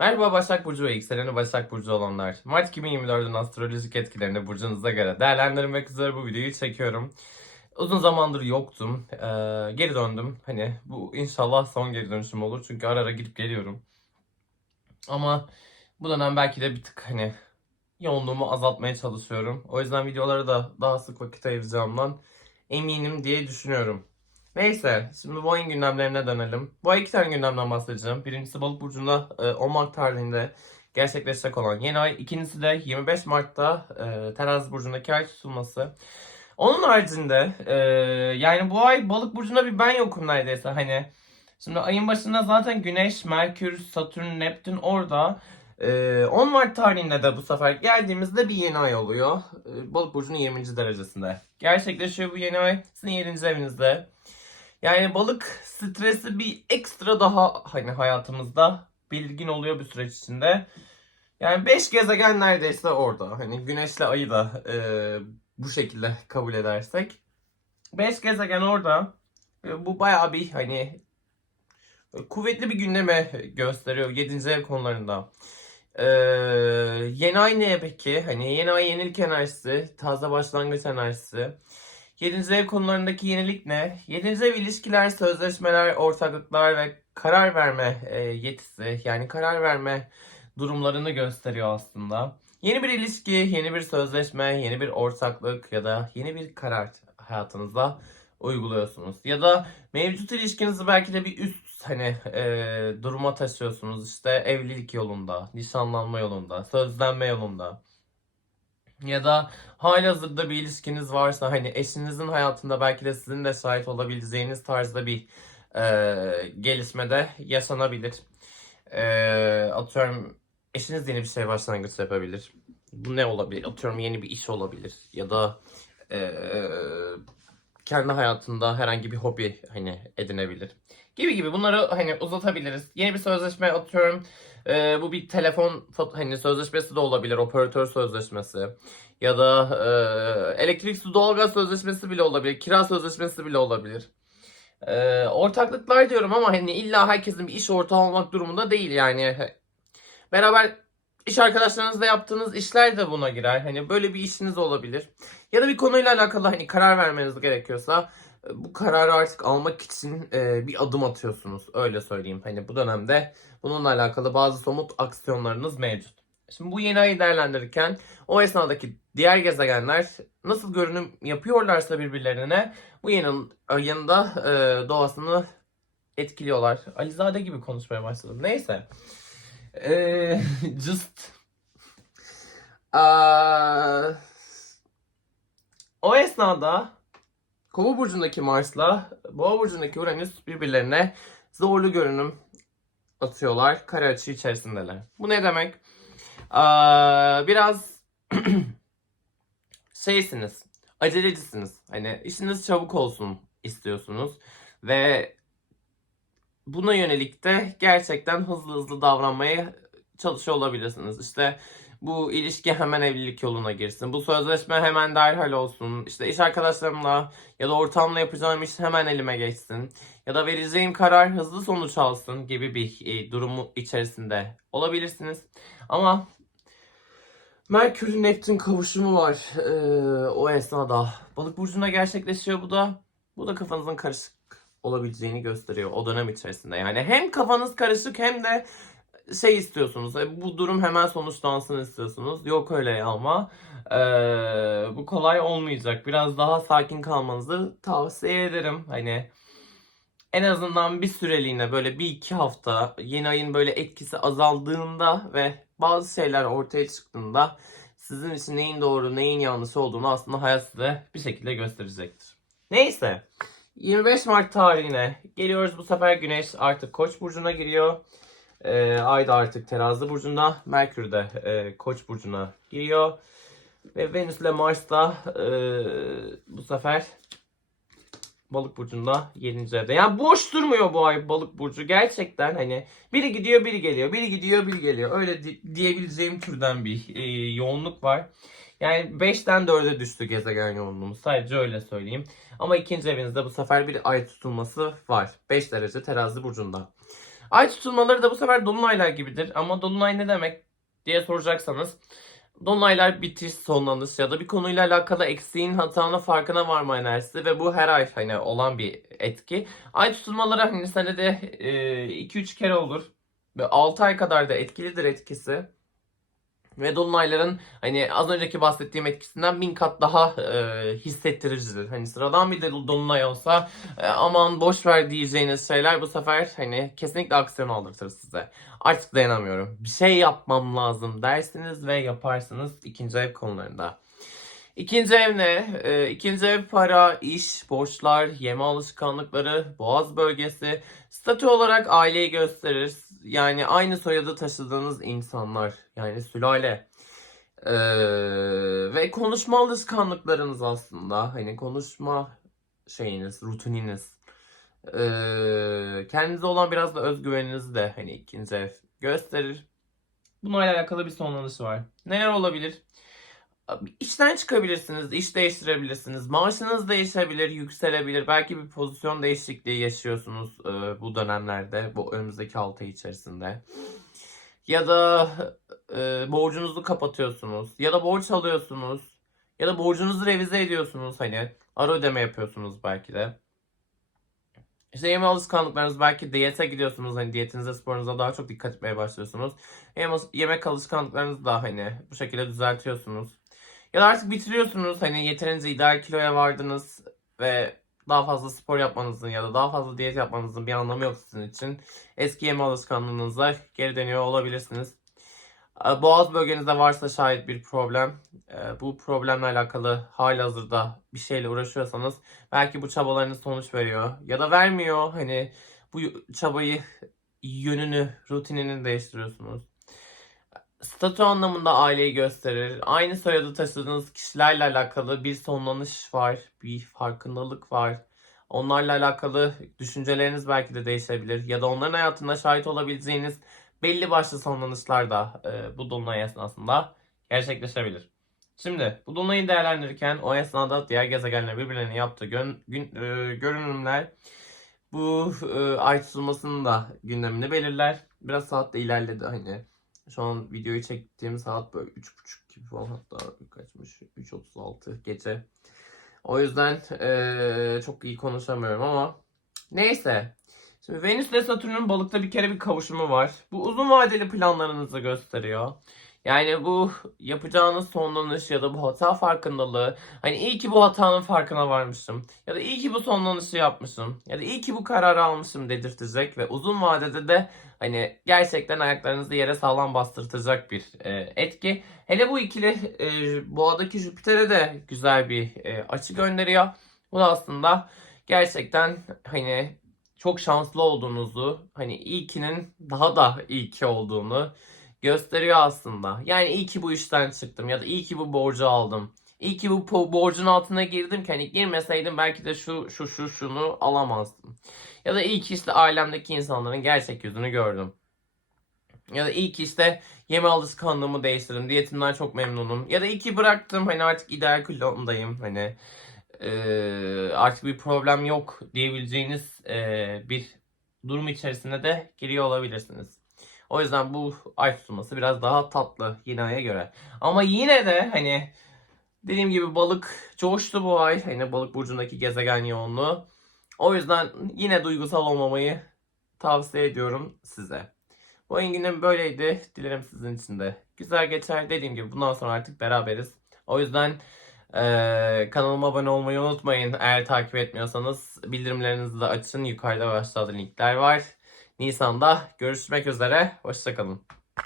Merhaba Başak Burcu ve yükseleni Başak Burcu olanlar. Mart 2024'ün astrolojik etkilerini burcunuza göre değerlendirmek üzere bu videoyu çekiyorum. Uzun zamandır yoktum. Ee, geri döndüm. Hani bu inşallah son geri dönüşüm olur. Çünkü ara ara gidip geliyorum. Ama bu dönem belki de bir tık hani yoğunluğumu azaltmaya çalışıyorum. O yüzden videolara da daha sık vakit ayıracağımdan eminim diye düşünüyorum. Neyse, şimdi ayın gündemlerine dönelim. Bu ay iki tane gündemden bahsedeceğim. Birincisi Balık Burcu'nda e, 10 Mart tarihinde gerçekleşecek olan yeni ay. İkincisi de 25 Mart'ta e, Terazi Burcu'ndaki ay tutulması. Onun haricinde e, yani bu ay Balık Burcu'nda bir ben yokum neredeyse. Hani şimdi ayın başında zaten Güneş, Merkür, Satürn, Neptün orada. E, 10 Mart tarihinde de bu sefer geldiğimizde bir yeni ay oluyor. E, Balık Burcu'nun 20. derecesinde. Gerçekleşiyor bu yeni ay. Sizin 7. evinizde. Yani balık stresi bir ekstra daha hani hayatımızda belirgin oluyor bir süreç içinde. Yani 5 gezegen neredeyse orada. Hani güneşle ayı da e, bu şekilde kabul edersek. 5 gezegen orada. E, bu bayağı bir hani e, kuvvetli bir gündeme gösteriyor 7. ev konularında. E, yeni ay ne peki? Hani yeni ay yenilik enerjisi, taze başlangıç enerjisi. 7. ev konularındaki yenilik ne? 7. ev ilişkiler, sözleşmeler, ortaklıklar ve karar verme e, yetisi yani karar verme durumlarını gösteriyor aslında. Yeni bir ilişki, yeni bir sözleşme, yeni bir ortaklık ya da yeni bir karar hayatınızda uyguluyorsunuz. Ya da mevcut ilişkinizi belki de bir üst hani e, duruma taşıyorsunuz. İşte evlilik yolunda, nişanlanma yolunda, sözlenme yolunda. Ya da halihazırda bir ilişkiniz varsa hani eşinizin hayatında belki de sizin de şahit olabileceğiniz tarzda bir e, gelişmede yaşanabilir. E, atıyorum eşiniz yeni bir şey başlangıç yapabilir. Bu ne olabilir? Atıyorum yeni bir iş olabilir. Ya da e, kendi hayatında herhangi bir hobi hani edinebilir. Gibi gibi bunları hani uzatabiliriz. Yeni bir sözleşme atıyorum. E, bu bir telefon hani sözleşmesi de olabilir. Operatör sözleşmesi. Ya da e, elektrik su doğalgaz sözleşmesi bile olabilir. Kira sözleşmesi bile olabilir. E, ortaklıklar diyorum ama hani illa herkesin bir iş ortağı olmak durumunda değil yani. Beraber iş arkadaşlarınızla yaptığınız işler de buna girer. Hani böyle bir işiniz olabilir. Ya da bir konuyla alakalı hani karar vermeniz gerekiyorsa bu kararı artık almak için e, bir adım atıyorsunuz. Öyle söyleyeyim. Hani bu dönemde bununla alakalı bazı somut aksiyonlarınız mevcut. Şimdi bu yeni ayı değerlendirirken o esnadaki diğer gezegenler nasıl görünüm yapıyorlarsa birbirlerine bu yeni ayında e, doğasını etkiliyorlar. Alizade gibi konuşmaya başladım. Neyse. E, just Aa, o esnada Kova burcundaki Mars'la Boğa burcundaki Uranüs birbirlerine zorlu görünüm atıyorlar. Kare açı içerisindeler. Bu ne demek? Aa, biraz şeysiniz. Acelecisiniz. Hani işiniz çabuk olsun istiyorsunuz. Ve buna yönelik de gerçekten hızlı hızlı davranmaya çalışıyor olabilirsiniz. İşte bu ilişki hemen evlilik yoluna girsin. Bu sözleşme hemen derhal olsun. İşte iş arkadaşlarımla ya da ortamla yapacağım iş hemen elime geçsin. Ya da vereceğim karar hızlı sonuç alsın gibi bir e, durumu içerisinde olabilirsiniz. Ama Merkür Neptün kavuşumu var ee, o esnada. Balık burcunda gerçekleşiyor bu da. Bu da kafanızın karışık olabileceğini gösteriyor o dönem içerisinde. Yani hem kafanız karışık hem de şey istiyorsunuz. e, Bu durum hemen sonuçlansın istiyorsunuz. Yok öyle ama e, bu kolay olmayacak. Biraz daha sakin kalmanızı tavsiye ederim. Hani en azından bir süreliğine böyle bir iki hafta yeni ayın böyle etkisi azaldığında ve bazı şeyler ortaya çıktığında sizin için neyin doğru neyin yanlış olduğunu aslında hayat size bir şekilde gösterecektir. Neyse 25 Mart tarihine geliyoruz bu sefer Güneş artık Koç burcuna giriyor. Ee, Ay da artık Terazi burcunda, Merkür de e, Koç burcuna giriyor ve Venüs ile Mars da e, bu sefer Balık burcunda 7. evde. Yani boş durmuyor bu ay Balık burcu gerçekten hani biri gidiyor biri geliyor, biri gidiyor biri geliyor. Öyle di- diyebileceğim türden bir e, yoğunluk var. Yani 5'ten 4'e düştü gezegen yoğunluğumuz. Sadece öyle söyleyeyim. Ama ikinci evinizde bu sefer bir ay tutulması var. 5 derece terazi burcunda. Ay tutulmaları da bu sefer dolunaylar gibidir. Ama dolunay ne demek diye soracaksanız Dolunaylar bitiş, sonlanış ya da bir konuyla alakalı eksiğin, hatanın farkına varma enerjisi ve bu her ay hani olan bir etki. Ay tutulmaları hani senede 2-3 kere olur. Ve 6 ay kadar da etkilidir etkisi. Ve dolunayların hani az önceki bahsettiğim etkisinden bin kat daha e, hissettiricidir. Hani sıradan bir de dolunay olsa e, aman boş ver diyeceğiniz şeyler bu sefer hani kesinlikle aksiyon aldırtır size. Artık dayanamıyorum. Bir şey yapmam lazım dersiniz ve yaparsınız ikinci ev konularında. İkinci ev ne? Ee, ikinci ev para, iş, borçlar, yeme alışkanlıkları, boğaz bölgesi. Statü olarak aileyi gösterir. Yani aynı soyadı taşıdığınız insanlar. Yani sülale. Ee, ve konuşma alışkanlıklarınız aslında. Hani konuşma şeyiniz, rutininiz. Ee, kendinize olan biraz da özgüveninizi de hani ikinci ev gösterir. Bunlarla alakalı bir sonlanışı var. Neler olabilir? İşten çıkabilirsiniz, iş değiştirebilirsiniz, maaşınız değişebilir, yükselebilir. Belki bir pozisyon değişikliği yaşıyorsunuz e, bu dönemlerde, bu önümüzdeki 6 ay içerisinde. Ya da e, borcunuzu kapatıyorsunuz, ya da borç alıyorsunuz, ya da borcunuzu revize ediyorsunuz hani. Ara ödeme yapıyorsunuz belki de. İşte yeme alışkanlıklarınız belki diyete gidiyorsunuz hani diyetinize sporunuza daha çok dikkat etmeye başlıyorsunuz. Yeme, yemek alışkanlıklarınızı da hani bu şekilde düzeltiyorsunuz. Ya da artık bitiriyorsunuz hani yeterince ideal kiloya vardınız ve daha fazla spor yapmanızın ya da daha fazla diyet yapmanızın bir anlamı yok sizin için. Eski yeme alışkanlığınıza geri dönüyor olabilirsiniz. Ee, Boğaz bölgenizde varsa şayet bir problem, e, bu problemle alakalı halihazırda bir şeyle uğraşıyorsanız belki bu çabalarınız sonuç veriyor ya da vermiyor. Hani bu çabayı yönünü, rutinini değiştiriyorsunuz. Statü anlamında aileyi gösterir. Aynı soyadı taşıdığınız kişilerle alakalı bir sonlanış var, bir farkındalık var. Onlarla alakalı düşünceleriniz belki de değişebilir ya da onların hayatında şahit olabileceğiniz belli başlı sonlanışlar da e, bu dolunay esnasında gerçekleşebilir. Şimdi bu dolunayı değerlendirirken o esnada diğer gezegenler birbirlerine yaptığı gün, gün, e, görünümler bu e, ay tutulmasının da gündemini belirler. Biraz saat de ilerledi hani. Şu an videoyu çektiğim saat böyle 3.30 gibi falan hatta kaçmış 3.36 gece. O yüzden e, çok iyi konuşamıyorum ama neyse. Şimdi Venüs ile Satürn'ün balıkta bir kere bir kavuşumu var. Bu uzun vadeli planlarınızı gösteriyor. Yani bu yapacağınız sonlanış ya da bu hata farkındalığı. Hani iyi ki bu hatanın farkına varmışım. Ya da iyi ki bu sonlanışı yapmışım. Ya da iyi ki bu kararı almışım dedirtecek. Ve uzun vadede de hani gerçekten ayaklarınızı yere sağlam bastırtacak bir e, etki. Hele bu ikili e, boğadaki Jüpiter'e de güzel bir e, açı gönderiyor. Bu da aslında gerçekten hani çok şanslı olduğunuzu, hani ilkinin daha da iyi ki olduğunu gösteriyor aslında. Yani iyi ki bu işten çıktım ya da iyi ki bu borcu aldım. İyi ki bu borcun altına girdim ki hani girmeseydim belki de şu şu şu şunu alamazdım. Ya da iyi ki işte ailemdeki insanların gerçek yüzünü gördüm. Ya da iyi ki işte yeme alışkanlığımı değiştirdim. Diyetimden çok memnunum. Ya da iyi ki bıraktım. Hani artık ideal kilomdayım. Hani e, artık bir problem yok diyebileceğiniz e, bir durum içerisinde de giriyor olabilirsiniz. O yüzden bu ay tutulması biraz daha tatlı yine aya göre. Ama yine de hani dediğim gibi balık coştu bu ay. Hani balık burcundaki gezegen yoğunluğu. O yüzden yine duygusal olmamayı tavsiye ediyorum size. Bu ayın gündemi böyleydi. Dilerim sizin için de güzel geçer. Dediğim gibi bundan sonra artık beraberiz. O yüzden ee, kanalıma abone olmayı unutmayın. Eğer takip etmiyorsanız bildirimlerinizi de açın. Yukarıda ve linkler var. Nisan'da görüşmek üzere. Hoşçakalın.